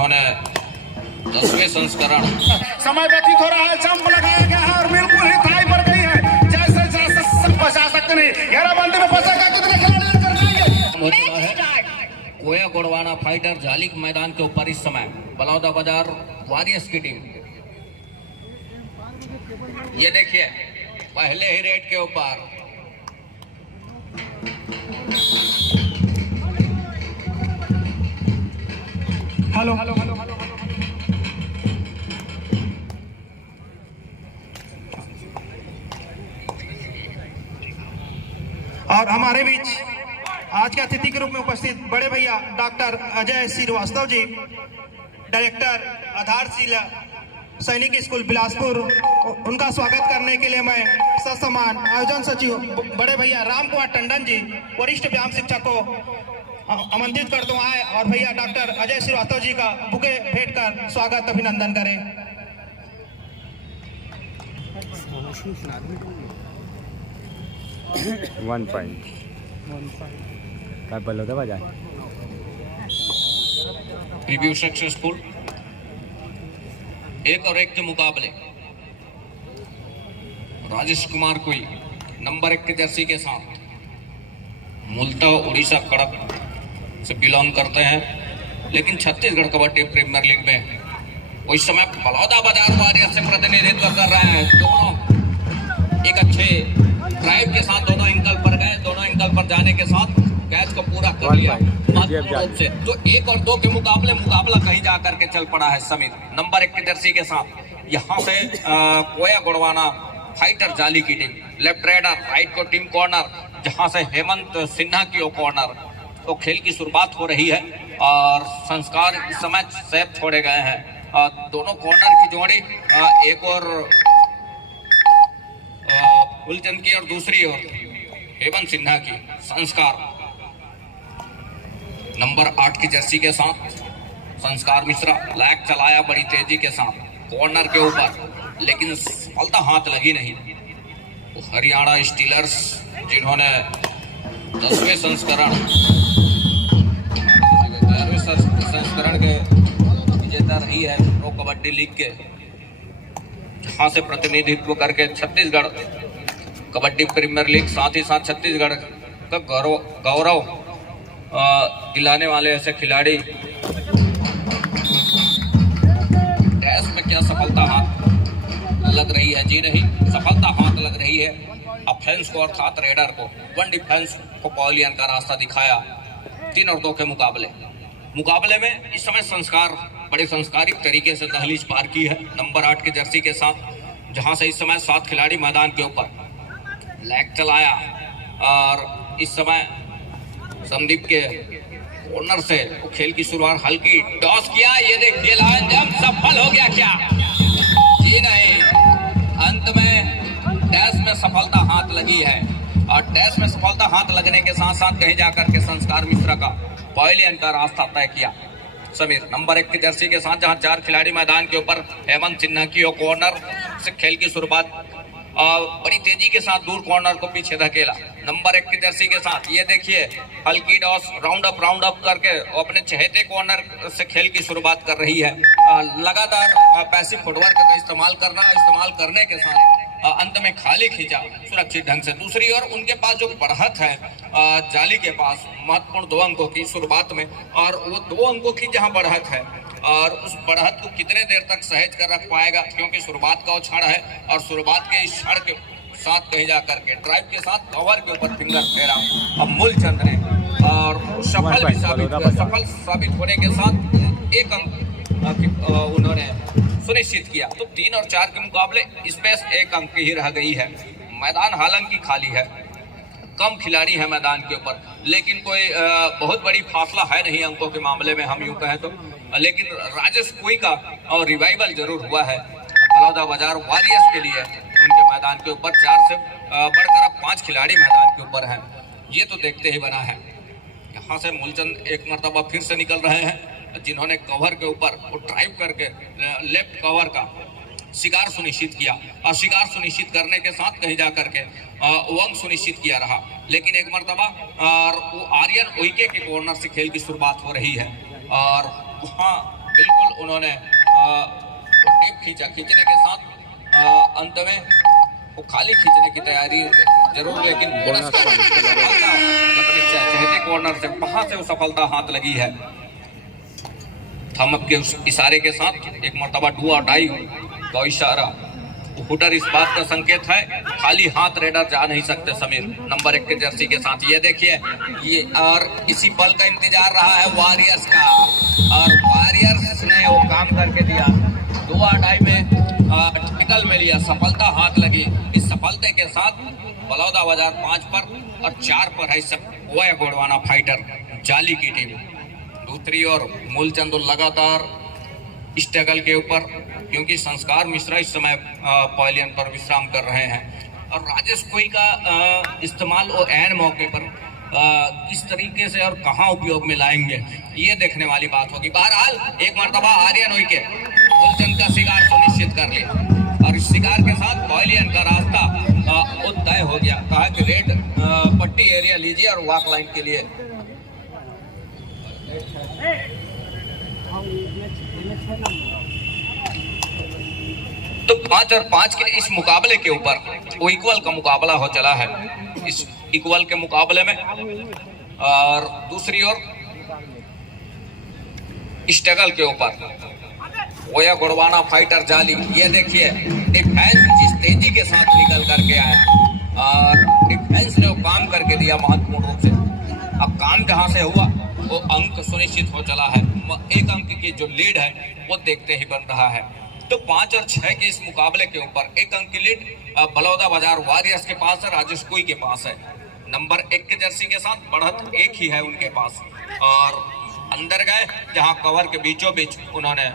जिन्होंने 10वें संस्करण समय व्यतीत हो रहा है, जंप लगाया गया है और बिल्कुल ही थाई पर गई है। जैसे जैसे सब बचा सकते नहीं, 11 बंदे में फंसेगा, कितने खिलाड़ी कर जाएंगे। कोया गोड़वाना फाइटर जाली मैदान के ऊपर इस समय बलौदा बाजार वॉरियर्स की टीम, ये देखिए पहले ही रेड के ऊपर हेलो हेलो हेलो हेलो और हमारे बीच आज के अतिथि के रूप में उपस्थित बड़े भैया डॉक्टर अजय श्रीवास्तव जी, डायरेक्टर आधारशिला सैनिक स्कूल बिलासपुर, उनका स्वागत करने के लिए मैं ससम्मान आयोजन सचिव बड़े भैया राम कुमार टंडन जी, वरिष्ठ व्यायाम शिक्षक को आमंत्रित करता हूँ आए और भैया डॉक्टर अजय श्रीवास्तव जी का बुके भेंट कर स्वागत अभिनंदन करें। 1 पॉइंट काय बलौदा बाजार रिव्यू सक्सेसफुल। 1 और 1 के मुकाबले राजेश कुमार कोई नंबर 1 के जर्सी के साथ मूलतः उड़ीसा कड़क से बिलोंग करते हैं, लेकिन छत्तीसगढ़ कबड्डी प्रीमियर लीग में उस समय बलौदा बाजार वॉरियर्स से प्रतिनिधित्व कर रहे हैं। दोनों एक अच्छे ड्राइव के साथ दोनों एंगल पर गए, दोनों एंगल पर जाने के साथ कैच को पूरा कर लिया महत्वपूर्ण रूप से। तो 1 और 2 के मुकाबला कहीं जाकर के चल पड़ा है समीर नंबर 1 की जर्सी के साथ। यहाँ से कोया गोड़वाना फाइटर जाली की टीम लेफ्ट राइडर, राइट को टीम कॉर्नर, जहाँ से हेमंत सिन्हा की कॉर्नर, तो खेल की शुरुआत हो रही है और संस्कार इस समय सेफ छोड़े गए हैं। दोनों कॉर्नर की जोड़ी, एक और फुलचंद की और दूसरी ओर हेमंत सिन्हा की। संस्कार नंबर 8 की जर्सी के साथ संस्कार मिश्रा लैग चलाया बड़ी तेजी के साथ कॉर्नर के ऊपर, लेकिन सफलता हाथ लगी नहीं। तो हरियाणा स्टीलर्स जिन्होंने 10वें संस्करण के विजेता रही है प्रो कबड्डी लीग के, जहां से प्रतिनिधित्व करके छत्तीसगढ़ कबड्डी प्रीमियर लीग, साथ ही साथ छत्तीसगढ़ का गौरव दिलाने वाले ऐसे खिलाड़ी। डैश में क्या सफलता हाथ लग रही है? जी नहीं, सफलता हाथ लग रही है ऑफेंस को, अर्थात रेडर को। 1 डिफेंस को पॉलियन का रास्ता दिखाया 3 और 2 के मुकाबले में इस समय संस्कार बड़े संस्कारिक तरीके से दहलीज पार की है नंबर 8 की जर्सी के साथ, जहां से इस समय 7 खिलाड़ी मैदान के ऊपर लैग चलाया और इस समय संदीप के कॉर्नर से खेल की शुरुआत हल्की टॉस किया। ये देखिए लाइन जंप सफल हो गया क्या? जी नहीं, अंत में डैश में सफलता हाथ लगी है और डैश में सफलता हाथ लगने के साथ साथ कहीं जाकर के संस्कार मिश्रा का पॉइलियन का रास्ता तय किया समीर नंबर 1 की जर्सी के साथ, जहां 4 खिलाड़ी मैदान के ऊपर हेमंत सिन्हा की कॉर्नर से खेल की शुरुआत और बड़ी तेजी के साथ दूर कॉर्नर को पीछे धकेला नंबर 1 की जर्सी के साथ। ये देखिए हल्की डॉस राउंड अप करके अपने चहेते कॉर्नर से खेल की शुरुआत कर रही है। लगातार पैसिव फुटवर्क का इस्तेमाल करने के साथ अंत में खाली खींचा सुरक्षित ढंग से। दूसरी ओर उनके पास जो बढ़त है जाली के पास महत्वपूर्ण 2 अंकों की शुरुआत में, और वो 2 अंकों की जहां बढ़त है और उस बढ़त को कितने देर तक सहेज कर रख पाएगा, क्योंकि शुरुआत का वो क्षण है और शुरुआत के इस क्षण के साथ कहीं जाकर के ड्राइव के साथ कवर के ऊपर फिंगर फेरा अब मूलचंद ने और सफल साबित होने के साथ 1 अंक उन्होंने सुनिश्चित किया। तो 3 और 4 के मुकाबले स्पेस 1 अंक की ही रह गई है। मैदान हालांकि खाली है, कम खिलाड़ी है मैदान के ऊपर, लेकिन कोई बहुत बड़ी फासला है नहीं अंकों के मामले में हम यूं कहें तो। लेकिन राजेश कोई का और रिवाइवल जरूर हुआ है बलौदा बाजार वॉरियर्स के लिए। उनके मैदान के ऊपर 4 से बढ़कर अब 5 खिलाड़ी मैदान के ऊपर हैं, ये तो देखते ही बना है। यहाँ से मूलचंद एक मरतबा फिर से निकल रहे हैं, जिन्होंने कवर के ऊपर वो ड्राइव करके लेफ्ट कवर का शिकार सुनिश्चित किया और शिकार सुनिश्चित करने के साथ कहीं जाकर के वंग सुनिश्चित किया रहा। लेकिन एक मरतबा और वो आर्यन ओइके के कॉर्नर से खेल की शुरुआत हो रही है और वहाँ बिल्कुल उन्होंने टेप खींचा, खींचने के साथ अंत में वो खाली खींचने की तैयारी जरूर, लेकिन बोनस अपने चहेते कॉर्नर से वहां से वो सफलता हाथ लगी है। थंब अप के उस इशारे के साथ एक मर्तबा डू और डाई का इशारा, हुटर इस बात का संकेत है खाली हाथ रेडर जा नहीं सकते समीर नंबर 1 के जर्सी के साथ। ये देखिए ये, और इसी पल का इंतजार रहा है वॉरियर्स का, और वॉरियर्स ने वो काम करके दिया। दुआ डाई में टिकल में लिया, सफलता हाथ लगी। इस सफलता के साथ बलौदा बाजार 5 पर और 4 पर है सब गोया गोड़वाना फाइटर जाली की टीम। दूसरी ओर मूलचंद लगातार स्ट्रगल के ऊपर, क्योंकि संस्कार मिश्रा इस समय पवेलियन पर विश्राम कर रहे हैं, और राजेश कोई का इस्तेमाल और एन मौके पर किस तरीके से और कहां उपयोग में लाएंगे ये देखने वाली बात होगी। बहरहाल एक मर्तबा आर्यन हुई के मूलचंद का शिकार सुनिश्चित कर लिया, और इस शिकार के साथ पवेलियन का रास्ता तय हो गया। कहा कि रेड पट्टी एरिया लीजिए और वॉक लाइन के लिए तो 5 और 5 के इस मुकाबले के ऊपर वो इक्वल का मुकाबला हो चला है इस इक्वल के मुकाबले में। और दूसरी ओर स्ट्रगल के ऊपर गोया गोड़वाना फाइटर जाली, ये देखिए डिफेंस जिस तेजी के साथ निकल करके आया, और डिफेंस ने वो काम करके दिया महत्वपूर्ण रूप से। अब काम कहां से हुआ वो अंक सुनिश्चित हो चला है, 1 अंक की जो लीड है वो देखते ही बन रहा है। तो 5 और 6 के इस मुकाबले के ऊपर 1 अंक की लीड बलौदा बाजार वॉरियर्स के पास है, राजेश कोई के पास है। नंबर 1 के जर्सी के साथ बढ़त 1 ही है उनके पास, और अंदर गए जहां कवर के बीचों बीच उन्होंने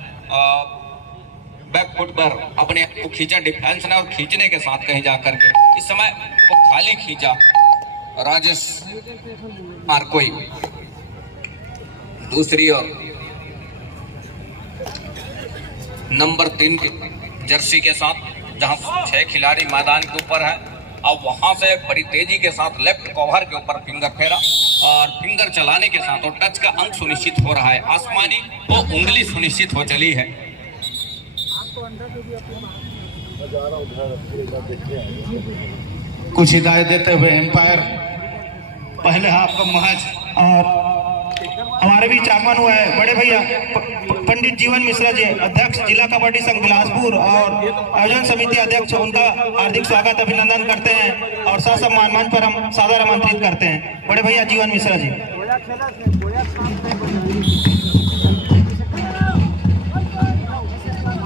बैक फुट पर अपने आप को खींचा डिफेंस ने, और खींचने के साथ कहीं जाकर के इस समय वो खाली खींचा राजेश मार्कोई। दूसरी ओर नंबर 3 की जर्सी के साथ जहां 6 खिलाड़ी मैदान के ऊपर है, अब वहां से बड़ी तेजी के साथ लेफ्ट कवर के ऊपर फिंगर फेरा, और फिंगर चलाने के साथ और टच का अंक सुनिश्चित हो रहा है। आसमानी वो उंगली सुनिश्चित हो चली है। कुछ हिदायत देते हुए एम्पायर पहले हाफ का महज, और हमारे बीच आगमन हुआ है बड़े भैया पंडित जीवन मिश्रा जी, अध्यक्ष जिला कबड्डी संघ बिलासपुर और आयोजन समिति अध्यक्ष, उनका हार्दिक स्वागत अभिनंदन करते हैं और ससम्मान मंच पर हम सादर आमंत्रित करते हैं बड़े भैया जीवन मिश्रा जी।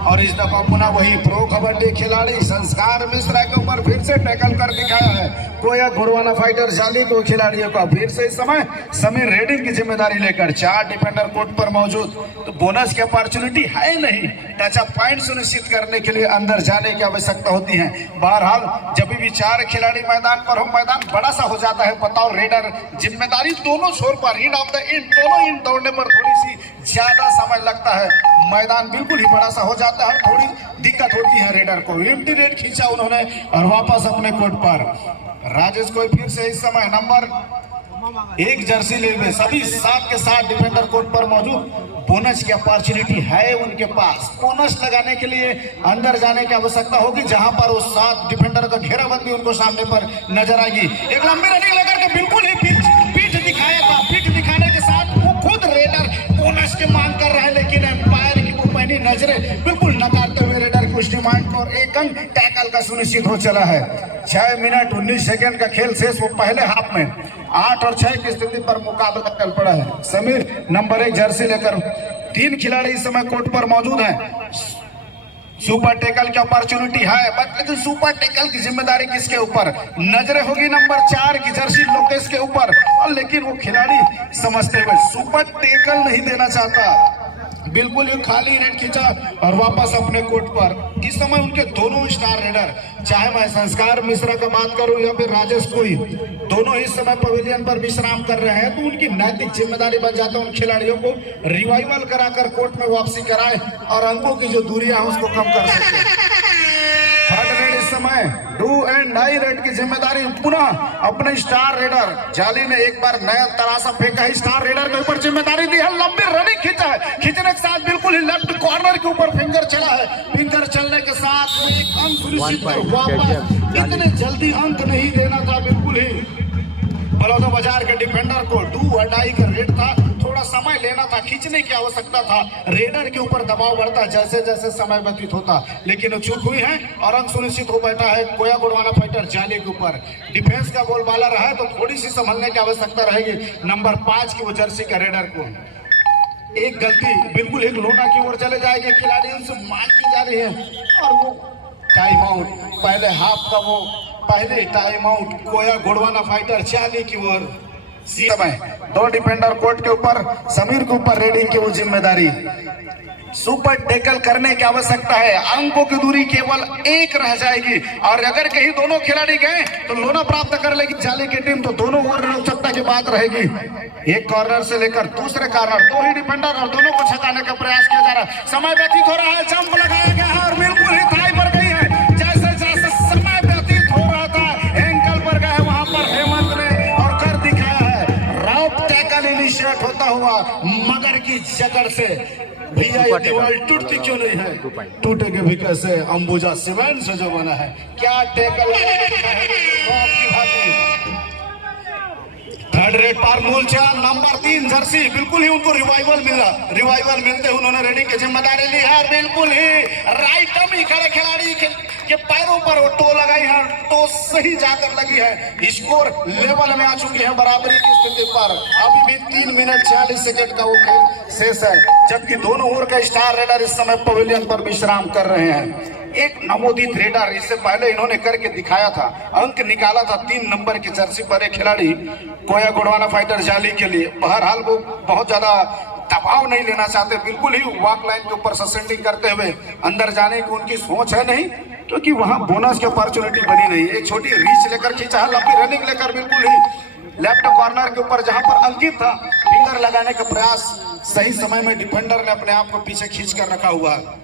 और इस दफा पुनः वही प्रो कबड्डी खिलाड़ी संस्कार मिश्रा के ऊपर फिर से टैकल कर दिखाया है गोया गोड़वाना फाइटर जाली को खिलाड़ियों का। फिर से इस समय समीर रेडिंग की जिम्मेदारी लेकर 4 डिफेंडर कोर्ट पर मौजूद, तो बोनस की अपॉर्चुनिटी है नहीं, टच अप पॉइंट सुनिश्चित करने के लिए अंदर जाने की आवश्यकता होती है। बहरहाल जब भी 4 खिलाड़ी मैदान पर हो, मैदान बड़ा सा हो जाता है। बताओ रेडर जिम्मेदारी दोनों छोर पर, इन ऑफ द इन, दोनों इन दौड़ने पर थोड़ी सी ज्यादा समय लगता है। मैदान बिल्कुल ही बड़ा सा हो जाता है, थोड़ी दिक्कत होती है रेडर को। एम्प्टी रेड खींचा उन्होंने और वापस अपने कोर्ट पर। राजेश कोई फिर से इस समय नंबर 1 जर्सी ले हुए, सभी 7 के 7 डिफेंडर कोर्ट पर मौजूद। बोनस की अपॉर्चुनिटी है उनके पास, बोनस लगाने के लिए अंदर जाने की आवश्यकता होगी, जहां पर उस 7 डिफेंडर का घेराबंदी उनको सामने पर नजर आएगी। एक लंबी रनिंग लेकर के बिल्कुल ही पीठ दिखाएगा, पीठ दिखाने के साथ वो खुद रेडर बोनस की मांग कर रहे हैं, लेकिन एम्पायर की पैनी नजरें बिल्कुल नकारते हुए रेडर की उस डिमांड और 1 अंक टैकल का सुनिश्चित हो चला है। 6 मिनट 19 सेकंड का खेल शेष, वो पहले हाफ में 8 और 6 की स्थिति पर मुकाबला चल पड़ा है। समीर नंबर 1 जर्सी लेकर 3 खिलाड़ी इस समय कोर्ट पर मौजूद हैं। सुपर टैकल की अपॉर्चुनिटी है, लेकिन सुपर टैकल की जिम्मेदारी किसके ऊपर? नजरें होगी नंबर 4 की जर्सी लोकेश के ऊपर, और लेकिन वो खिलाड़ी समझते हुए सुपर टैकल नहीं देना चाहता, बिल्कुल ही खाली रेड खींचा और वापस अपने कोर्ट पर। इस समय उनके दोनों स्टार रेडर, चाहे मैं संस्कार मिश्रा का बात करूं या फिर राजेश कोई, दोनों इस समय पवेलियन पर विश्राम कर रहे हैं, तो उनकी नैतिक जिम्मेदारी बन जाता है उन खिलाड़ियों को रिवाइवल कराकर कोर्ट में वापसी कराए और अंकों की जो दूरियां हैं उसको कम कर सके। थर्ड रेड इस समय डू एंड डाई अडाई रेड की जिम्मेदारी पुनः अपने स्टार रेडर जाली ने एक बार नया तरासा फेंका है, स्टार रेडर के ऊपर जिम्मेदारी दी है, लंबी रनिंग खींचा है, खींचने के साथ बिल्कुल ही लेफ्ट कॉर्नर के ऊपर फिंगर चला है, फिंगर चलने के साथ में एक अंक सुनिश्चित वापस, इतने जल्दी अंक नहीं देना था, बिल्कुल ही बलौदा बाजार के डिफेंडर को डू अडाई का रेड था, थोड़ा समय लेना था, खींचने की आवश्यकता था, रेडर के ऊपर दबाव बढ़ता जैसे जैसे समय व्यतीत होता, लेकिन वो चूक हुई है और अंक सुनिश्चित हो बैठा है कोया गुड़वाना फाइटर जाली के ऊपर। डिफेंस का गोल बाला रहा है तो थोड़ी सी संभलने की आवश्यकता रहेगी नंबर 5 की वो जर्सी का रेडर को। एक गलती बिल्कुल एक लोना की ओर चले जाएंगे, खिलाड़ी उनसे मांग की जा रही है और वो टाइम आउट, पहले हाफ का वो पहले टाइम आउट कोया गुड़वाना फाइटर जाली की ओर। समय 2 डिफेंडर कोर्ट के ऊपर, समीर के ऊपर रेडिंग की वो जिम्मेदारी, सुपर टैकल करने की आवश्यकता है, अंकों की दूरी केवल 1 रह जाएगी और अगर कहीं दोनों खिलाड़ी गए तो लोना प्राप्त कर लेगी जाली की टीम, तो दोनों ओर रोचकता की बात रहेगी। एक कॉर्नर से लेकर दूसरे कॉर्नर 2 ही डिफेंडर और दोनों को छकाने का प्रयास किया जा रहा है, समय व्यतीत हो रहा है, जंप लगाया गया है और बिल्कुल ही थाई पर गई है, जैसे जैसे समय व्यतीत हो रहा था एंकल पर गए वहां पर हेमंत ने और कर दिखाया है राउट टैकल इनिशिएट होता हुआ मगर की जकड़ से। भैया ये दीवार टूटती क्यों नहीं है, टूटेगी भी कैसे, अंबुजा सीमेंट से जो बना है, क्या टैकल थर्ड रेड पार मूलचंद नंबर 3 जर्सी, बिल्कुल ही उनको रिवाइवल मिलते उन्होंने रेडिंग की जिम्मेदारी ली है, बिल्कुल ही राइट में खड़े खिलाड़ी के पैरों पर वो टो लगाई है, टो सही जाकर लगी है, स्कोर लेवल में आ चुकी है बराबरी की स्थिति पर, अभी भी 3 मिनट 46 सेकंड का वो खेल शेष है, जबकि दोनों ओर का स्टार रेडर इस समय पवेलियन पर विश्राम कर रहे हैं। एक नवोदित रेडर इससे पहले इन्होंने करके दिखाया था, अंक निकाला था 3 नंबर की जर्सी पर एक खिलाड़ी कोया गुड़वाना फाइटर जाली के लिए। बहरहाल वो बहुत ज्यादा दबाव नहीं लेना चाहते, बिल्कुल ही वॉक लाइन के ऊपर ससेंडिंग करते हुए अंदर जाने की उनकी सोच है नहीं, क्योंकि वहां बोनस की अपॉर्चुनिटी बनी नहीं। एक छोटी रीच लेकर खींचा है, लंबी रनिंग लेकर बिल्कुल ही लेफ्ट कॉर्नर के ऊपर जहां पर अंकित था फिंगर लगाने का प्रयास, सही समय में डिफेंडर ने अपने आप को पीछे खींच कर रखा हुआ है।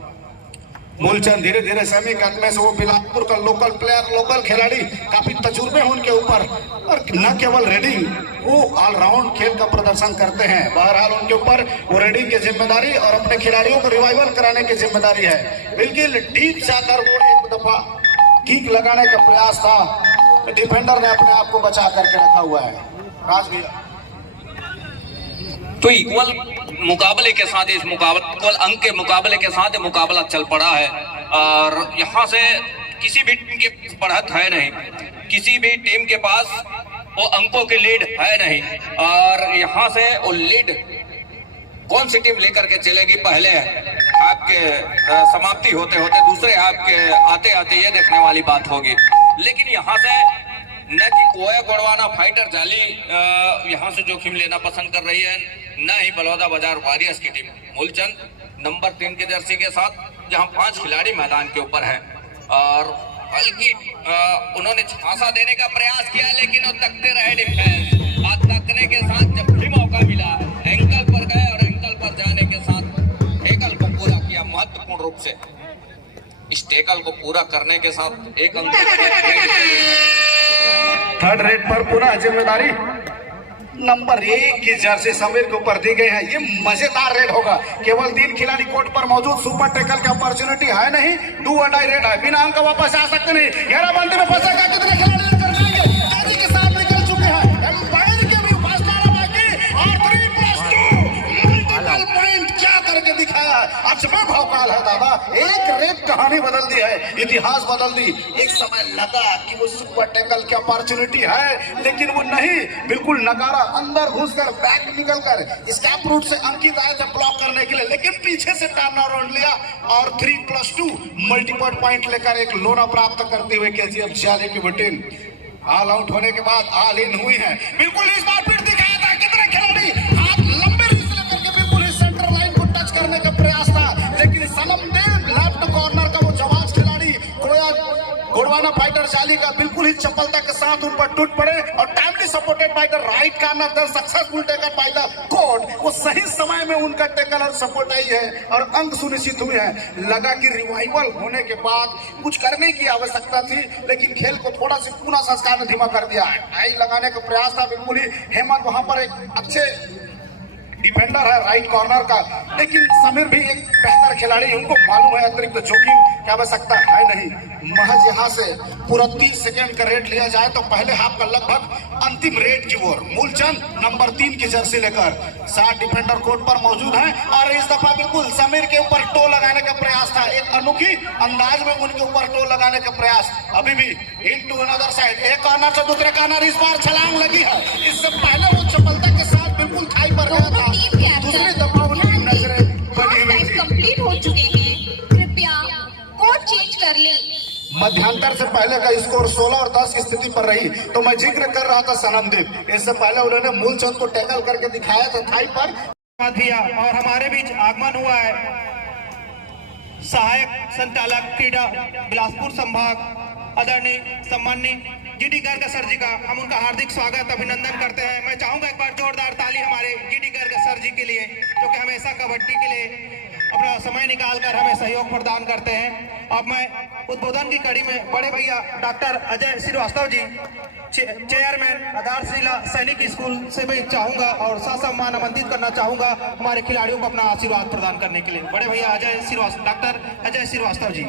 मूलचंद धीरे धीरे सेमी कट में से वो बिलासपुर का लोकल प्लेयर, लोकल खिलाड़ी, काफी तजुर्बे हैं उनके ऊपर और न केवल रेडिंग, वो ऑलराउंड खेल का प्रदर्शन करते हैं। बहरहाल उनके ऊपर वो रेडिंग की जिम्मेदारी और अपने खिलाड़ियों को रिवाइवल कराने की जिम्मेदारी है। बिल्कुल डीप जाकर वो एक दफा किक लगाने का प्रयास था, डिफेंडर ने अपने आप को बचा करके रखा हुआ है। राज भैया तो इक्वल मुकाबले के साथ इस मुकाबला इक्वल अंक के मुकाबले के साथ मुकाबला चल पड़ा है और यहाँ से किसी भी टीम के बढ़त है नहीं, किसी भी टीम के पास वो अंकों की लीड है नहीं और यहाँ से वो लीड कौन सी टीम लेकर के चलेगी, पहले आपके समाप्ति होते होते दूसरे आपके आते आते ये देखने वाली बात होगी। लेकिन यहाँ से न कि कोया गुड़वाना फाइटर जाली यहाँ से जोखिम लेना पसंद कर रही है, न ही बलौदा बाजार वॉरियर्स की टीम। मूलचंद नंबर 3 की जर्सी के साथ जहां 5 खिलाड़ी मैदान के ऊपर हैं और हल्की उन्होंने झांसा देने का प्रयास किया, लेकिन वो तकते रहे डिफेंस और तकने के साथ जब भी मौका मिला एंकल पर गए और एंकल पर जाने के साथ टैकल को पूरा किया महत्वपूर्ण रूप से। इस टैकल को पूरा करने के साथ एक अंक थर्ड रेड पर पुनः जिम्मेदारी नंबर 1 की जर्सी समीर के ऊपर दी गई है। ये मजेदार रेड होगा, केवल 3 खिलाड़ी कोर्ट पर मौजूद, सुपर टैकल की अपॉर्चुनिटी है नहीं, डू और डाई रेड है, बिना अंक वापस आ सकते नहीं। घेराबंदी में फंसेगा, कितने खिलाड़ी लेकर जाएंगे, तेजी के साथ निकल चुके हैं, एम्पायर के भी पास डाला बाकी और 3+2 मल्टीपल पॉइंट क्या करके दिखाया है, अजब भौकाल है दादा। एक रेड कहानी बदल दी है, इतिहास बदल दी। एक समय लगा कि वो सुपर टैकल की अपॉर्चुनिटी है, लेकिन वो नहीं, बिल्कुल नकारा, अंदर घुसकर बैक निकलकर स्टैप रूट से अंकित आए थे ब्लॉक करने के लिए, लेकिन पीछे से टर्न अराउंड लिया और 3+2 मल्टीपल पॉइंट लेकर एक लोना प्राप्त करते हुए केजीएफ जाली की टीम ऑल आउट होने के बाद ऑल इन हुई है। बिल्कुल इस बार फिर दिखाया था कितने खिलाड़ी हाथ लंबे रीच लेकर के बिल्कुल इस सेंटर लाइन को टच करने का प्रयास था, लेकिन सनम देव लेफ्ट कॉर्नर का वो जवाब खिलाड़ी कोया गोड़वाना फाइटर जाली का बिल्कुल ही चपलता के साथ उन पर टूट पड़े और timely supported by the right corner the successful taken by the court. वो सही समय में उनका टेकल और सपोर्ट आई है और अंक सुनिश्चित हुए हैं। लगा कि रिवाइवल होने के बाद कुछ करने की आवश्यकता थी, लेकिन खेल को थोड़ा सा पुनः संस्कार ने धीमा कर दिया है। टाई लगाने का प्रयास था बिल्कुल ही हेमंत, वहां पर एक अच्छे डिफेंडर है राइट कॉर्नर का, लेकिन समीर भी एक बेहतर खिलाड़ी है, उनको मालूम है अतिरिक्त जोखिम की आवश्यकता है नहीं। महज यहाँ से पूरा 30 सेकंड का रेट लिया जाए तो पहले हाफ का लगभग अंतिम रेट की ओर मूलचंद नंबर 3 की जर्सी लेकर 7 डिफेंडर कोर्ट पर मौजूद हैं और इस दफा बिल्कुल समीर के ऊपर टो लगाने का प्रयास था। एक अनोखी अंदाज में उनके ऊपर टो लगाने का प्रयास। अभी भी इन टू अनदर साइड, एक कॉर्नर से दूसरे कॉर्नर इस बार छलांग लगी है। इससे पहले वो चपलता के साथ बिल्कुल थाई पर गया था, दूसरी दफा उनकी नजरें बनी हुई थी। कंप्लीट हो चुके हैं, कृपया कोड चेंज कर लें। मध्यांतर से पहले का स्कोर 16 और 10 की स्थिति पर रही, तो मैं जिक्र कर रहा था सनमदीप। इससे पहले उन्होंने मूलचंद को टैकल करके दिखाया था थाई पर दिया और हमारे बीच आगमन हुआ है सहायक संचालक क्रीड़ा बिलासपुर संभाग आदरणीय सम्माननीय जीडी गर्ग सर जी का। हम उनका हार्दिक स्वागत अभिनंदन करते हैं। मैं चाहूंगा एक बार जोरदार ताली हमारे जीडी गर्ग सर जी के लिए, क्योंकि हमेशा कबड्डी के लिए अपना समय निकालकर हमें सहयोग प्रदान करते हैं। अब मैं उद्बोधन की कड़ी में बड़े भैया डॉक्टर अजय श्रीवास्तव जी, चेयरमैन आधारशिला सैनिक स्कूल से भी चाहूंगा और सम्मान आमंत्रित करना चाहूंगा हमारे खिलाड़ियों को अपना आशीर्वाद प्रदान करने के लिए। बड़े भैया अजय श्रीवास्तव, डॉक्टर अजय श्रीवास्तव जी।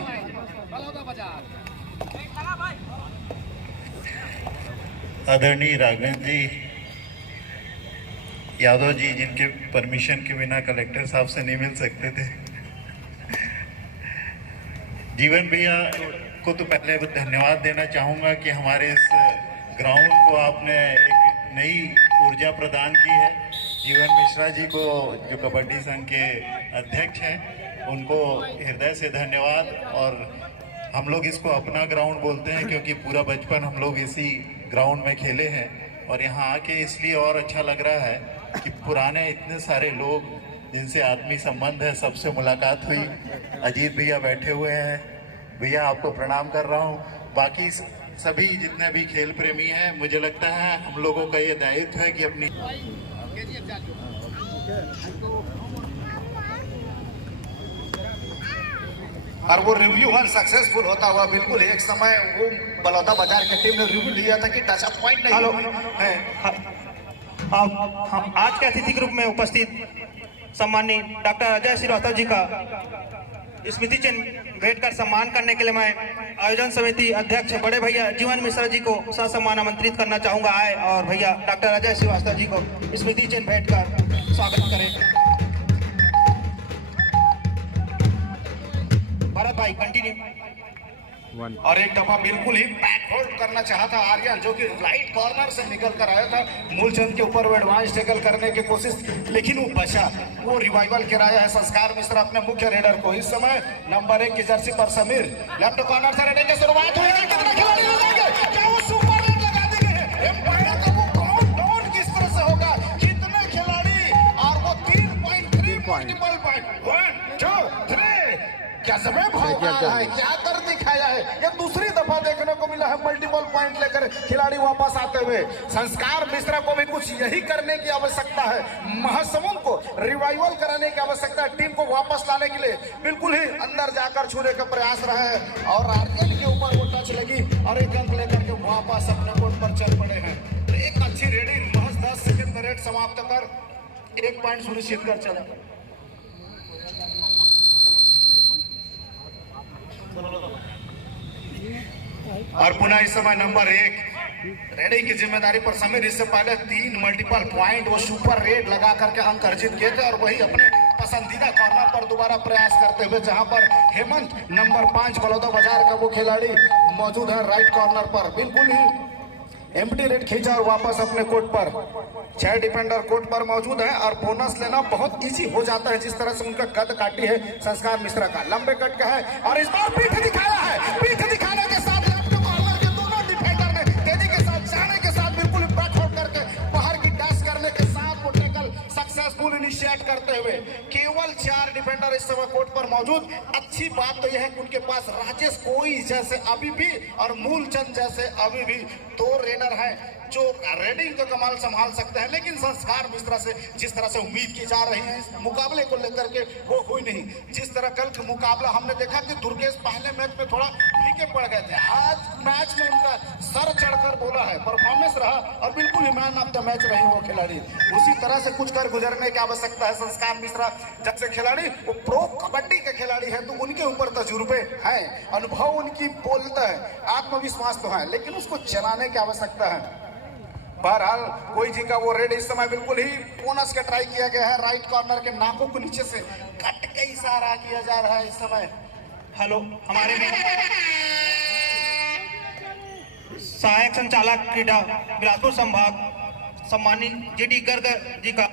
आदरणीय राघवेंद्र जी यादव जी, जिनके परमिशन के बिना कलेक्टर साहब से नहीं मिल सकते थे, जीवन भैया को तो पहले धन्यवाद देना चाहूँगा कि हमारे इस ग्राउंड को आपने एक नई ऊर्जा प्रदान की है। जीवन मिश्रा जी को, जो कबड्डी संघ के अध्यक्ष हैं, उनको हृदय से धन्यवाद। और हम लोग इसको अपना ग्राउंड बोलते हैं क्योंकि पूरा बचपन हम लोग इसी ग्राउंड में खेले हैं और यहाँ आके इसलिए और अच्छा लग रहा है कि पुराने इतने सारे लोग जिनसे आत्मीय संबंध है, सबसे मुलाकात हुई। अजीत भैया बैठे हुए हैं, भैया आपको प्रणाम कर रहा हूँ। बाकी सभी जितने भी खेल प्रेमी हैं, मुझे लगता है हम लोगों का ये दायित्व है कि अपनी और वो रिव्यू हर सक्सेसफुल होता हुआ बिल्कुल एक समय वो बलौदा बाजार की टीम ने रिव्यू लिया था कि टच अप पॉइंट नहीं हेलो है। हम आज के अतिथि ग्रुप में उपस्थित सम्माननीय डॉक्टर अजय श्रीवास्तव जी का स्मृति चिन्ह भेंट कर सम्मान करने के लिए मैं आयोजन समिति अध्यक्ष बड़े भैया जीवन मिश्रा जी को सम्मान आमंत्रित करना चाहूंगा। आए और भैया डॉक्टर अजय श्रीवास्तव जी को स्मृति चिन्ह भेंट कर स्वागत करें। भरत भाई कंटिन्यू। और एक दफा बिल्कुल ही बैक होल्ड करना चाहा था आर्यन, जो कि राइट कॉर्नर से निकल कर आया था मूलचंद के ऊपर, वो एडवांस टैकल करने की कोशिश, लेकिन वो बचा। वो रिवाइवल कराया है संस्कार मिश्रा अपने मुख्य रेडर को। इस समय नंबर 1 की जर्सी पर समीर लेफ्ट कॉर्नर से रेडिंग की शुरुआत हुई। कितना खिलाड़ी लगाएंगे? क्या वो सुपर रेड लगा देंगे? एम्पायर का वो काउंटडाउन किस तरह से होगा? कितने खिलाड़ी? और वो 3.3 मल्टीपल पॉइंट 1 2 3 क्या समय भाव आया है, क्या कर दिखाया है। ये दूसरी दफा देखने को मिला है मल्टीपल पॉइंट लेकर खिलाड़ी वापस आते हुए। संस्कार मिश्रा को भी कुछ यही करने की आवश्यकता है। महासमुंद को रिवाइवल कराने की आवश्यकता है, टीम को वापस लाने के लिए। बिल्कुल ही अंदर जाकर छूने का प्रयास रहा है और आर्यन के ऊपर वो टच लगी और एक अंक लेकर के वापस अपने कोर्ट पर चल पड़े हैं। एक अच्छी रेडिंग, महज 10 सेकंड रेट समाप्त कर 1 पॉइंट सुनिश्चित कर चला। और पुनः इस समय नंबर 1 रेडिंग की जिम्मेदारी पर समीर। इससे पहले 3 मल्टीपल पॉइंट वो सुपर रेड लगा करके अंक अर्जित किए थे और वही अपने पसंदीदा कॉर्नर पर दोबारा प्रयास करते हुए, जहां पर हेमंत नंबर 5 बलौदा बाजार का वो खिलाड़ी मौजूद है राइट कॉर्नर पर। बिल्कुल ही एम्प्टी रेड खींचा और वापस अपने कोर्ट पर 6 डिफेंडर कोर्ट पर मौजूद है और बोनस लेना बहुत इजी हो जाता है जिस तरह से उनका कद काटी है संस्कार मिश्रा का। लंबे कट का है और इस बार पीठ दिखाया है। पीठ दिखाने के साथ लेफ्ट कॉर्नर के दोनों डिफेंडर ने तेजी के साथ जाने के साथ बिल्कुल बैक आउट करके बाहर की डैश करने के साथ वो टैकल सक्सेसफुल इनिशिएट करते हुए केवल 4 डिफेंडर इस समय कोर्ट पर मौजूद। अच्छी बात तो यह है कि उनके पास राजेश कोई जैसे अभी भी और मूलचंद जैसे अभी भी 2 रेडर हैं जो रेडिंग का कमाल संभाल सकते हैं, लेकिन संस्कार मिश्रा से जिस तरह से उम्मीद की जा रही है इस मुकाबले को लेकर के वो हुई नहीं। जिस तरह कल का मुकाबला हमने देखा कि दुर्गेश पहले मैच में थोड़ा फीके पड़ गए थे, आज मैच में उनका सर चढ़कर बोला है, परफॉर्मेंस रहा और बिल्कुल ही मैन ऑफ द मैच रही वो खिलाड़ी। उसी तरह से कुछ कर गुजरने की आवश्यकता है संस्कार मिश्रा जैसे खिलाड़ी, वो प्रो कबड्डी के खिलाड़ी है तो उनके ऊपर तजुर्बे हैं, अनुभव उनकी बोलता है, आत्मविश्वास तो है, लेकिन उसको चलाने की आवश्यकता है। बहरहाल कोई जी का वो रेड इस समय बिल्कुल ही बोनस का ट्राई किया गया है, राइट कॉर्नर के नाकों को नीचे से कट के इशारा किया जा रहा है इस समय। हेलो, हमारे में सहायक संचालक क्रीडा बिलासपुर संभाग सम्मानित जीडी गर्ग जी का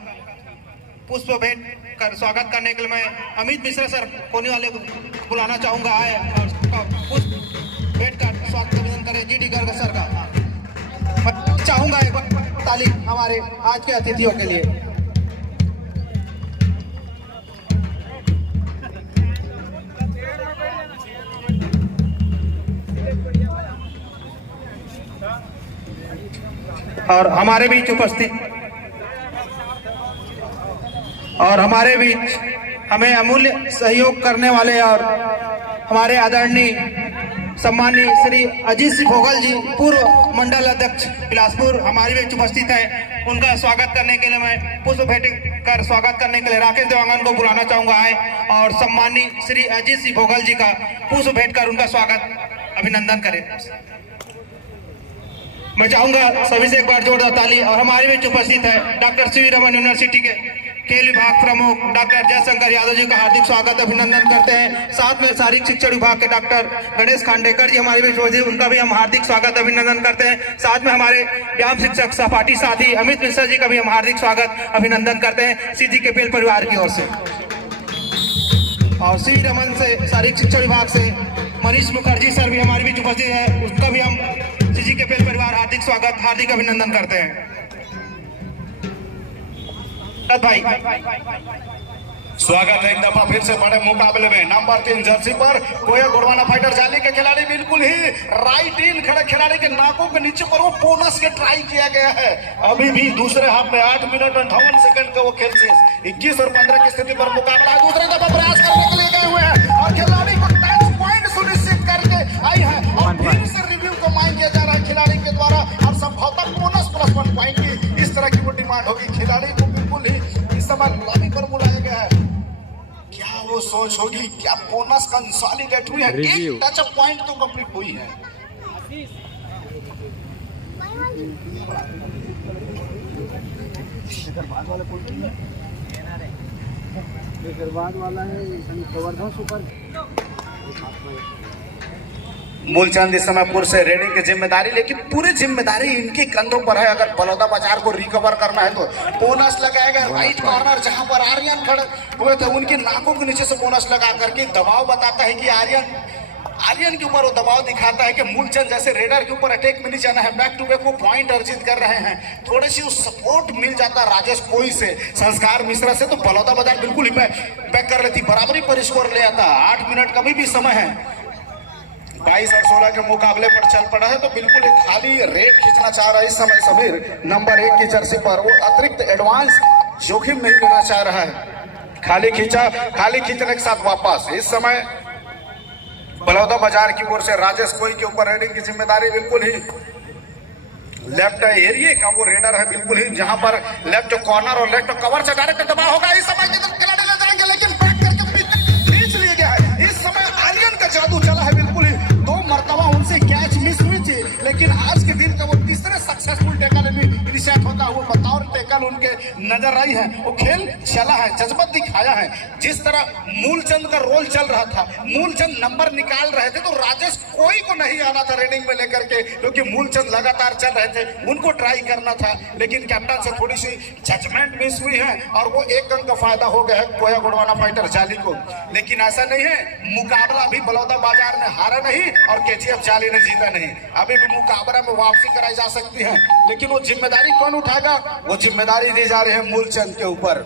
पुष्प भेंट कर स्वागत करने के लिए मैं अमित मिश्रा सर कोने वाले को बुलाना चाहूंगा आए और पुष्प भेंट कर स्वागत अभिनंदन करें जीडी गर्ग सर का। मैं चाहूंगा एक बार ताली हमारे आज के अतिथियों के लिए। और हमारे बीच हमें अमूल्य सहयोग करने वाले और हमारे आदरणीय सम्मानीय श्री अजीत सिंह भोगल जी पूर्व मंडल अध्यक्ष बिलासपुर हमारे बीच उपस्थित है। उनका स्वागत करने के लिए मैं पुष्प भेंट कर स्वागत करने के लिए राकेश देवांगन को बुलाना चाहूंगा आए और सम्मानीय श्री अजीत सिंह भोगल जी का पुष्प भेंट कर उनका स्वागत अभिनंदन करें। मैं चाहूंगा सभी से एक बार जोरदार ताली। और हमारे बीच उपस्थित है डॉक्टर सी रमन यूनिवर्सिटी के खेल विभाग प्रमुख डॉक्टर जयशंकर यादव जी का हार्दिक स्वागत अभिनंदन करते हैं। साथ में शारीरिक शिक्षण विभाग के डॉक्टर गणेश खांडेकर जी हमारे बीच उपस्थित, उनका भी हम हार्दिक स्वागत अभिनंदन करते हैं। साथ में हमारे व्यायाम शिक्षक सहपाठी साथी अमित मिश्रा जी का भी हम हार्दिक स्वागत अभिनंदन करते हैं सीजी के पेल परिवार की ओर से। और सी रमन से शारीरिक शिक्षण विभाग से मनीष मुखर्जी सर भी हमारे बीच उपस्थित है, उसका भी हम सीजी के पेल परिवार हार्दिक स्वागत हार्दिक अभिनंदन करते हैं। भाई स्वागत है एक दफा फिर से बड़े मुकाबले में। नंबर 3 जर्सी पर कोया गुरवाना फाइटर जाली के खिलाड़ी बिल्कुल ही राइट इन खड़े खिलाड़ी के नाकों के नीचे पर वो बोनस के ट्राई किया गया है। अभी भी दूसरे हाफ में 8 मिनट 58 सेकंड का वो खेल से 21 और 15 की स्थिति पर मुकाबला है। दूसरे दफा प्रयास करने के लिए गए हुए हैं और खिलाड़ी को टच पॉइंट सुनिश्चित करके आई है और फिर से रिव्यू को मांग किया जा रहा है खिलाड़ी के द्वारा और संभवतः बोनस +1 पॉइंट की इस तरह की वो डिमांड होगी। खिलाड़ी को बिल्कुल ही इस समय लॉबी पर बुलाया गया है। क्या वो सोच होगी, क्या बोनस कंसोलिडेट हुई है? एक टच अप पॉइंट तो कंप्लीट हुई है। मूलचंद इस समय पूर्व से रेडिंग की जिम्मेदारी, लेकिन पूरी जिम्मेदारी इनके कंधों पर है। अगर बलौदा बाजार को रिकवर करना है तो बोनस लगाएगा। राइट कॉर्नर जहां पर आर्यन खड़े हुए थे उनकी नाकों के नीचे से बोनस लगा करके दबाव बताता है कि आर्यन के ऊपर वो दबाव दिखाता है कि मूलचंद जैसे रेडर के ऊपर अटैक में नहीं जाना है। बैक टू बैक वो पॉइंट अर्जित कर रहे हैं। थोड़ी सी सपोर्ट मिल जाता राजेश कोई से, संस्कार मिश्रा से, तो बलौदा बाजार बिल्कुल ही बैक कर लेती, बराबरी पर स्कोर ले आता। 8 मिनट का भी समय है। 22 और 16 के मुकाबले पर चल पड़ा है तो बिल्कुल एक खाली रेड खींचना चाह रहा है इस समय समीर नंबर 1 की जर्सी पर। वो अतिरिक्त एडवांस जोखिम नहीं लेना चाह रहा है। खाली खींचने के साथ वापस। इस समय बलौदा बाजार की ओर से राजेश कोई के ऊपर रेडिंग की जिम्मेदारी बिल्कुल ही लेफ्ट एरिया का वो रेडर है, बिल्कुल ही जहां पर लेफ्ट कॉर्नर और लेफ्ट कवर से डायरेक्ट दबाव होगा। इस समय खिलाड़ी ले जाएंगे लेकिन बैक करके खींच लिया गया है। इस समय आर्यन का जादू चला है। बिल्कुल ही 2 मरतबा उनसे कैच मिस हुई थी, लेकिन आज के दिन का वो तीसरे सक्सेसफुल टैकल में इनिशिएट होता हुआ बतौर टैकल उनके नजर आई है। वो खेल चला है, जज्बत दिखाया है। जिस तरह मूलचंद का रोल चल रहा था, मूलचंद नंबर निकाल रहे थे तो राजेश कोई को नहीं आना था रेडिंग में लेकर के, क्योंकि मूलचंद लगातार चल रहे थे, उनको ट्राई करना था। लेकिन कैप्टन से थोड़ी सी जजमेंट मिस हुई है और वो 1 अंक का फायदा हो गया है कोया गुड़वाना फाइटर जाली को। लेकिन ऐसा नहीं है, मुकाबला भी बलौदा बाजार ने हारा नहीं और केजीएफ जाली ने जीता नहीं। अभी भी मुकाबला में वापसी कराई जा सकती है, लेकिन वो जिम्मेदारी कौन उठाएगा? वो जिम्मेदारी दी जा रही है मूलचंद के ऊपर।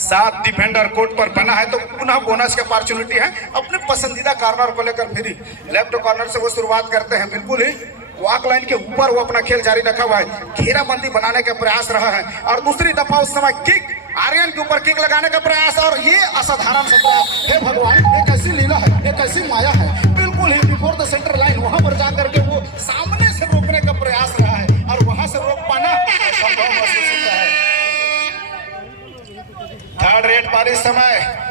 7 डिफेंडर कोर्ट पर बना है, तो पुनः बोनस की अपॉर्चुनिटी है अपने पसंदीदा कॉर्नर को लेकर। फिर लेफ्ट कॉर्नर से वो शुरुआत करते हैं, बिल्कुल ही वॉक लाइन के ऊपर वो अपना खेल जारी रखा हुआ है, घेराबंदी बनाने का प्रयास रहा है। और दूसरी दफा उस समय किक, आर्यन के ऊपर किक लगाने का प्रयास, और ये असाधारण सा प्रयास। हे भगवान, एक ऐसी लीला है, एक ऐसी माया है, बिल्कुल ही बिफोर द सेंटर लाइन वहां पर जाकर के वो सामने से रोकने का प्रयास रहा है, और वहां से रोक पाना संभव महसूस होता है। थर्ड रेड पर इस समय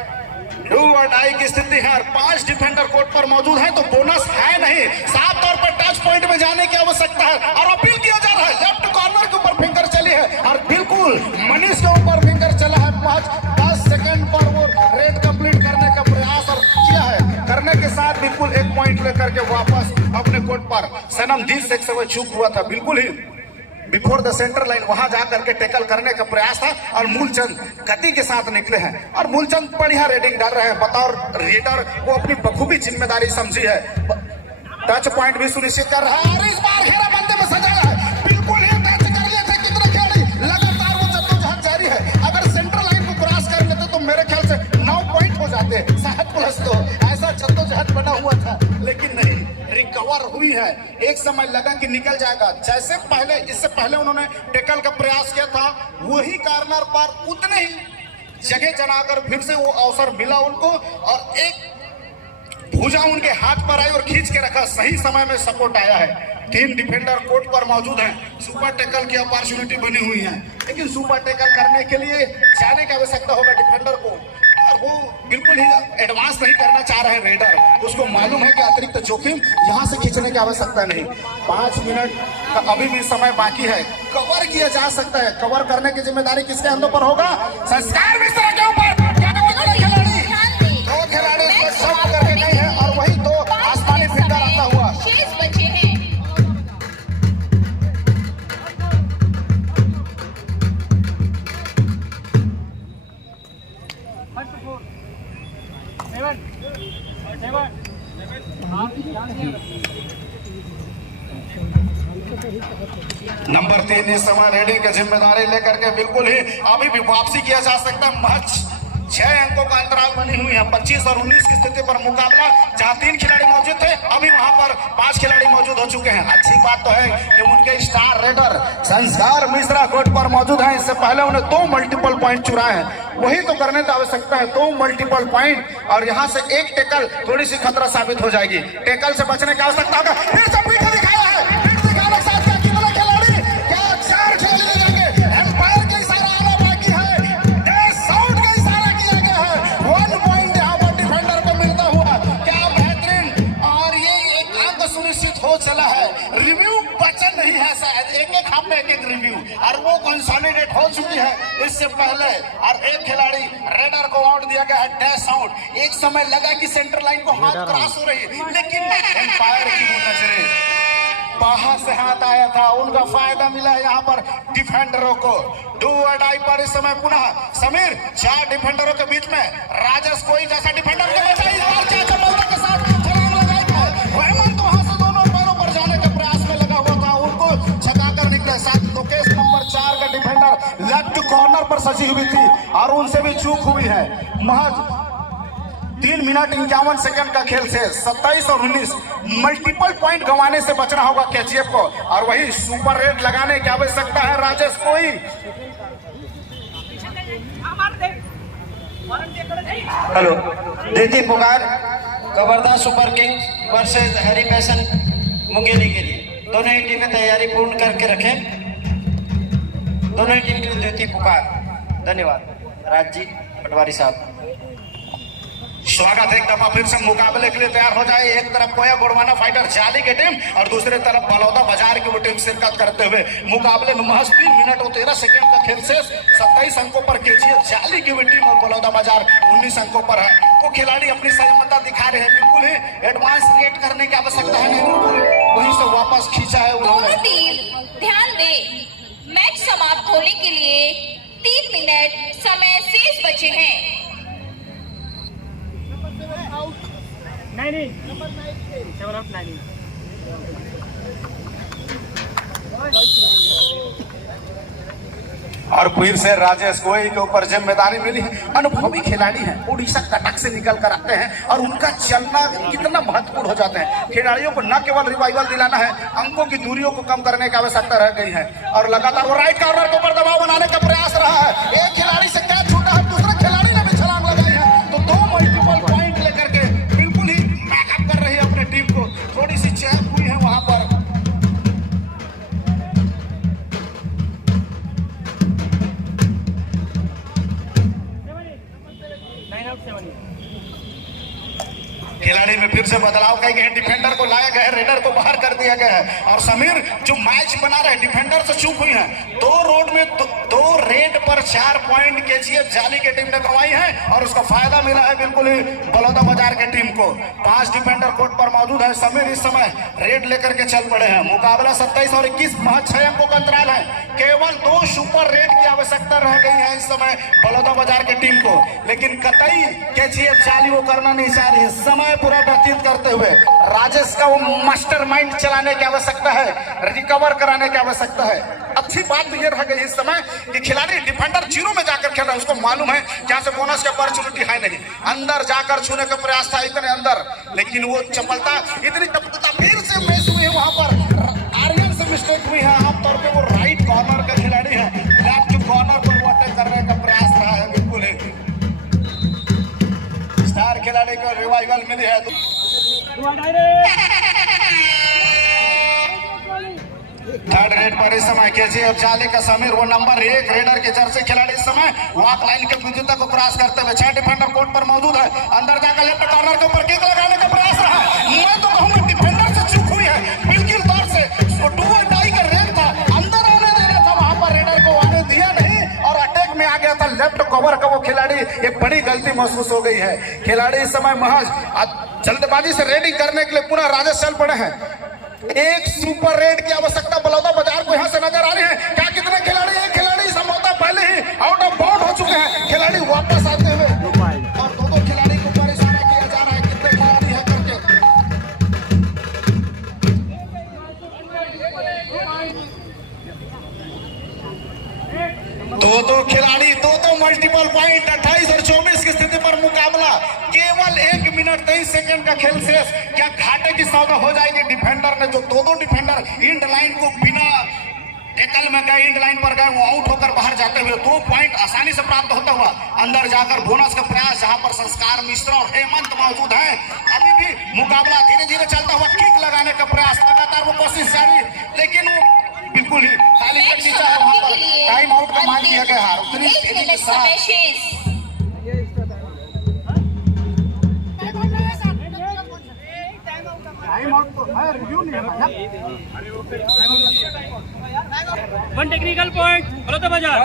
डू और डाई की स्थिति है, और 5 डिफेंडर कोर्ट पर मौजूद है, तो बोनस है नहीं, साफ तौर पर टच पॉइंट में जाने की आवश्यकता है। और अपील किया जा रहा है, लेफ्ट कॉर्नर के ऊपर फिंगर चली है, और बिल्कुल मनीष के ऊपर फिंगर चला है। 10 सेकंड पर वो रेड कंप्लीट करने का प्रयास और किया है, करने के साथ बिल्कुल 1 पॉइंट लेकर के वापस अपने कोर्ट पर। सनम धीस एक समय चूक हुआ था, बिल्कुल ही बिफोर द सेंटर लाइन वहां जाकर के टैकल करने का प्रयास था, और मूलचंद गति के साथ निकले हैं, और मूलचंद बढ़िया रेडिंग डाल रहे हैं। बतौर रेडर वो अपनी बखूबी जिम्मेदारी समझी है, टच पॉइंट भी सुनिश्चित कर रहा है, और इस बार घेराबंदी में सजाया है, बिल्कुल ही टच कर लिए थे कितने खिलाड़ी, लगातार वो जद्दोजहद जारी है। अगर सेंटर लाइन को क्रॉस कर लेते तो मेरे ख्याल से 9 पॉइंट हो जाते, शायद प्लस। तो ऐसा जद्दोजहद बना हुआ था, लेकिन नहीं, रिकवर हुई है। एक समय लगा कि निकल जाएगा, जैसे पहले, इससे पहले उन्होंने टैकल का प्रयास किया था, वही कॉर्नर पर उतने ही जगह जनाकर फिर से वो अवसर मिला उनको, और एक भुजा उनके हाथ पर आई और खींच के रखा, सही समय में सपोर्ट आया है। 3 डिफेंडर कोर्ट पर मौजूद हैं, सुपर टैकल की अपॉर्चुनिटी बनी हुई है, लेकिन सुपर टैकल करने के लिए जाने की आवश्यकता होगा डिफेंडर को, और वो बिल्कुल ही एडवांस नहीं करना चाह रहे हैं रेडर। उसको मालूम है कि अतिरिक्त जोखिम यहाँ से खींचने की आवश्यकता नहीं। 5 मिनट का अभी भी समय बाकी है, कवर किया जा सकता है। कवर करने की जिम्मेदारी किसके हाथों पर होगा? संस्कार मिश्रा के ऊपर। दो खिलाड़ी इसको शॉट करके गए हैं, और वही 2 आसमानी फिंगर आता हुआ। शेष बचे हैं। नंबर 3 इस समय रेडिंग की जिम्मेदारी लेकर के बिल्कुल ही अभी भी वापसी किया जा सकता है। महज 6 अंकों का अंतराल बनी हुई है। 25 और 19 की स्थिति पर मुकाबला, जहां 3 खिलाड़ी मौजूद थे, अभी वहां पर 5 खिलाड़ी मौजूद हो चुके हैं। अच्छी बात तो है कि उनके स्टार रेडर संस्कार मिश्रा कोर्ट पर मौजूद हैं। इससे पहले उन्हें 2 मल्टीपल पॉइंट चुराए हैं, वही तो करने की आवश्यकता है, 2 मल्टीपल पॉइंट, और यहां से एक टैकल थोड़ी सी खतरा साबित हो जाएगी। टैकल से बचने की आवश्यकता होगा। फिर से पीछे दिखाया है, फिर दिखाने के साथ क्या कितने खिलाड़ी, क्या 4 खिलाड़ी लगेंगे। एम्पायर का इशारा आना बाकी है, डैश आउट का इशारा किया गया है। 1 पॉइंट यहाँ पर डिफेंडर को मिलता हुआ, क्या बेहतरीन, और ये एक अंक सुनिश्चित हो चला है। रिव्यू बचा नहीं है शायद, एक हाथ में एक रिव्यू, और वो कंसोलिडेट हो चुकी है इससे पहले, और एक खिलाड़ी रेडर को आउट दिया गया है, डैश आउट। एक समय लगा कि सेंटर लाइन को हाथ क्रॉस हो रही है, लेकिन एम्पायर की वो नजरें, बाहर से हाथ आया था, उनका फायदा मिला है यहाँ पर डिफेंडरों को। डू और डाई पर इस समय पुनः समीर, 4 डिफेंडरों के बीच में राजेश कोई जैसा डिफेंडर के बचा, इस बार क्या चपलता के साथ छलांग लगाई था। हेमंत वहां से दोनों पैरों पर जाने के प्रयास में लगा हुआ था, उनको छकाकर निकले। साथ लोकेश नंबर 4 का डिफेंडर लेफ्ट कॉर्नर पर सजी हुई थी, और उनसे भी चूक हुई है। महज 3 मिनट 51 सेकंड का खेल से 27 और 19 मल्टीपल पॉइंट गंवाने से बचना होगा केजीएफ को, और वही सुपर रेड लगाने की आवश्यकता है राजेश कोई। हेलो, देती पुकार कबरदा सुपर किंग वर्सेस हैरी पैसन मुंगेली के लिए। दोनों ही टीमें तैयारी पूर्ण करके रखें। दोनों ही टीम की देती पुकार। धन्यवाद। राज जी पटवारी साहब, स्वागत है। एक दफा फिर से मुकाबले के लिए तैयार हो जाए। एक तरफ कोया गोड़वाना फाइटर जाली की टीम, और दूसरी तरफ बलौदा बाजार की वो टीम शिरकत करते हुए मुकाबले में महज 3 मिनट और 13 सेकंड का खेल शेष। 27 अंकों पर केजीएफ जाली की वो टीम और बलौदा बाजार 19 अंकों पर है। वो खिलाड़ी अपनी संयमता दिखा रहे हैं, बिल्कुल ही एडवांस रेट करने की आवश्यकता है नहीं, वहीं से वापस खींचा है उन्होंने। दोनों टीम ध्यान दें, मैच समाप्त होने के लिए 3 मिनट समय शेष बचे हैं। और फिर से राजेश गोयल के ऊपर जिम्मेदारी मिली है। अनुभवी खिलाड़ी हैं, उड़ीसा कटक से निकल कर आते हैं और उनका चलना कितना महत्वपूर्ण हो जाता है। खिलाड़ियों को न केवल रिवाइवल दिलाना है, अंकों की दूरियों को कम करने की आवश्यकता रह गई है। और लगातार वो राइट कॉर्नर के ऊपर दबाव बनाने का प्रयास रहा है। एक खिलाड़ी से कैच छूटा है, दूसरे खिलाड़ी ने भी छलांग लगाई है, तो 2 मल्टीपल पॉइंट लेकर के बिल्कुल ही बैकअप कर रही है अपने टीम को। थोड़ी सी चैप हुई है वहां पर। खिलाड़ी में फिर से बदलाव किए गए हैं, डिफेंडर को लाया गया है, रेडर को बाहर कर दिया गया है। और समीर जो मैच बना रहे डिफेंडर से चूक हुई है। 2 रोड में 2 रेड पर 4 पॉइंट केजीएफ जाली की टीम ने कमाई है और उसका फायदा मिला है बिल्कुल ही बलौदा बाजार की टीम को। 5 डिफेंडर कोर्ट पर मौजूद है। समीर इस समय रेड लेकर के चल पड़े हैं। मुकाबला 27 और 21 महज 6 अंकों का अंतराल है। केवल 2 सुपर रेड की आवश्यकता रह गई है इस समय बलौदा बाजार की टीम को, लेकिन कतई केजीएफ जाली वो करना नहीं चाह रही है। समय पूरा व्यतीत करते हुए राजेश का वो मास्टरमाइंड चलाने की आवश्यकता है, रिकवर कराने की आवश्यकता है। अच्छी बात ये रह गई इस समय कि खिलाड़ी डिफेंडर 0 में जाकर खेल रहा है, उसको मालूम है जहां से बोनस की अपॉर्चुनिटी है नहीं। अंदर जाकर छूने का प्रयास था इतने अंदर, लेकिन वो चपलता इतनी चपलता फिर से मिस हुई है। वहां पर आर्यन से मिस्टेक हुई है। आमतौर पर वो राइट कॉर्नर का खिलाड़ी है, लेफ्ट कॉर्नर पर वो अटैक करने का प्रयास रहा है। बिल्कुल ही स्टार खिलाड़ी को रिवाइवल मिली है। थर्ड रेड पर इस समय केजीएफ जाली का समीर, वो नंबर 1 रेडर के जर्सी खिलाड़ी इस समय वॉक लाइन के विजेता को क्रॉस करते हुए 6 डिफेंडर कोर्ट पर मौजूद है। अंदर जाकर लेफ्ट कॉर्नर के ऊपर किक लगाने का प्रयास रहा। मैं तो कहूंगा डिफेंडर से चूक हुई है बिल्कुल तौर से। डू और डाई का रेड था, अंदर आने देना था, वहां पर रेडर को आने दिया नहीं और अटैक में आ गया था लेफ्ट कवर का वो खिलाड़ी। एक बड़ी गलती महसूस हो गई है। खिलाड़ी इस समय महज जल्दबाजी से रेडिंग करने के लिए पूरा राजेश चल पड़े हैं। एक सुपर रेड की आवश्यकता बलौदा बाजार को यहां से नजर आ रही है। क्या कितने खिलाड़ी, एक खिलाड़ी समझौता पहले ही आउट ऑफ बाउंड हो चुके हैं। खिलाड़ी वापस आते हुए और 2 खिलाड़ी को परेशान किया जा रहा है, कितने खिलाड़ी है करके। दो खिलाड़ी, 2 मल्टीपल पॉइंट। 28 और 24 की स्थिति पर मुकाबला। केवल 1 मिनट 23 सेकंड का खेल शेष। क्या घाटे की सौदा हो जाएगी? डिफेंडर ने जो 2 डिफेंडर इंड लाइन को बिना एकल में गए, इंड लाइन पर गए, वो आउट होकर बाहर जाते हुए 2 पॉइंट आसानी से प्राप्त होता हुआ अंदर जाकर बोनस का प्रयास, जहां पर संस्कार मिश्रा और हेमंत मौजूद है। अभी भी मुकाबला धीरे धीरे चलता हुआ, किक लगाने का प्रयास, लगातार वो कोशिश जारी, लेकिन वो बिल्कुल ही खाली कर दी है। वहां पर टाइम आउट का मान दिया गया है। उतनी तेजी के साथ टाइम आउट तो मैं रिव्यू नहीं है। 1 टेक्निकल पॉइंट बलौदा बाजार।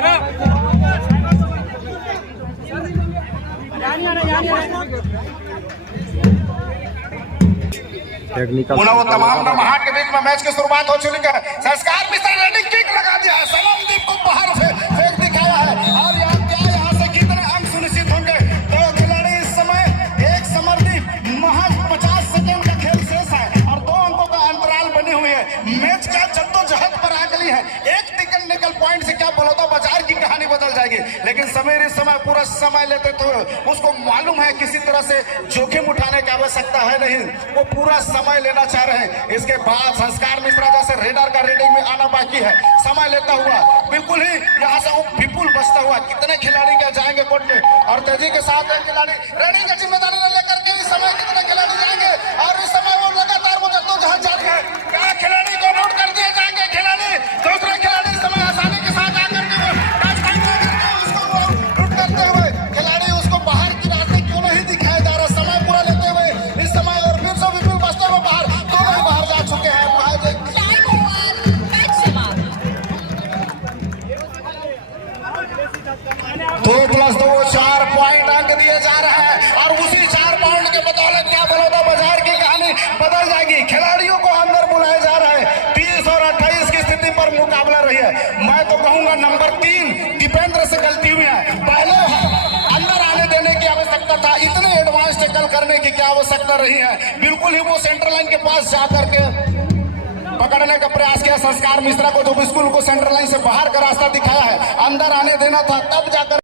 टेक्निकल वो तमाम रमहाट के बीच में मैच की शुरुआत हो चुकी है। संस्कार मिश्रा रेडिंग किक लगा दिया है, सलामदीप को बाहर फेंक दिखाया है। और यहाँ से कितने अंक सुनिश्चित होंगे? 2 खिलाड़ी इस समय, एक समरदीप, महज 50 सेकंड का खेल शेष है और 2 अंकों का अंतराल बनी हुई है। मैच का जद्दोजहद पर आ गई है। एक टेक्निकल पॉइंट से क्या बलौदा बाजार की कहानी बदल जाएगी? लेकिन समीर इस समय पूरा समय लेते थे, उसको मालूम है किसी तरह से जोखिम उठाने की आवश्यकता है नहीं, वो पूरा समय लेना चाह रहे हैं। इसके बाद संस्कार मिश्रा जैसे रेडर का रेडिंग में आना बाकी है। समय लेता हुआ बिल्कुल ही यहाँ से वो विपुल बचता हुआ, कितने खिलाड़ी क्या जाएंगे कोर्ट में और तेजी के साथ एक खिलाड़ी रेडिंग की जिम्मेदारी लेकर के इस समय कितने खिलाड़ी जाएंगे और इस समय वो लगातार वो जद्दोजहद जारी है। क्या खिलाड़ी को नोट कर दिए जाएंगे? खिलाड़ी दूसरे खिलाड़ी समय आसानी के साथ आकर के उसको लूट करते हुए खिलाड़ी उसको बाहर की रास्ते क्यों नहीं दिखाया जा रहा? समय पूरा लेते हुए इस समय और फिर से विपुल बचते हुए बाहर, दोनों बाहर जा चुके हैं। 2+2 4 पॉइंट अंक दिए जा रहे हैं और उसी 4 पॉइंट के बदौलत क्या बलौदा बाजार की कहानी बदल जाएगी? खिलाड़ियों को अंदर बुलाया जा रहा है। 30 और 28 की स्थिति पर मुकाबला रही है। मैं तो कहूंगा नंबर 3 दीपेंद्र से गलती हुई है। पहले अंदर आने देने की आवश्यकता था, इतने एडवांस टैकल करने की क्या आवश्यकता रही है? बिल्कुल ही वो सेंटर लाइन के पास जाकर के पकड़ने का प्रयास किया संस्कार मिश्रा को, जो स्कूल को सेंट्रल लाइन से बाहर का रास्ता दिखाया है, अंदर आने देना था तब जाकर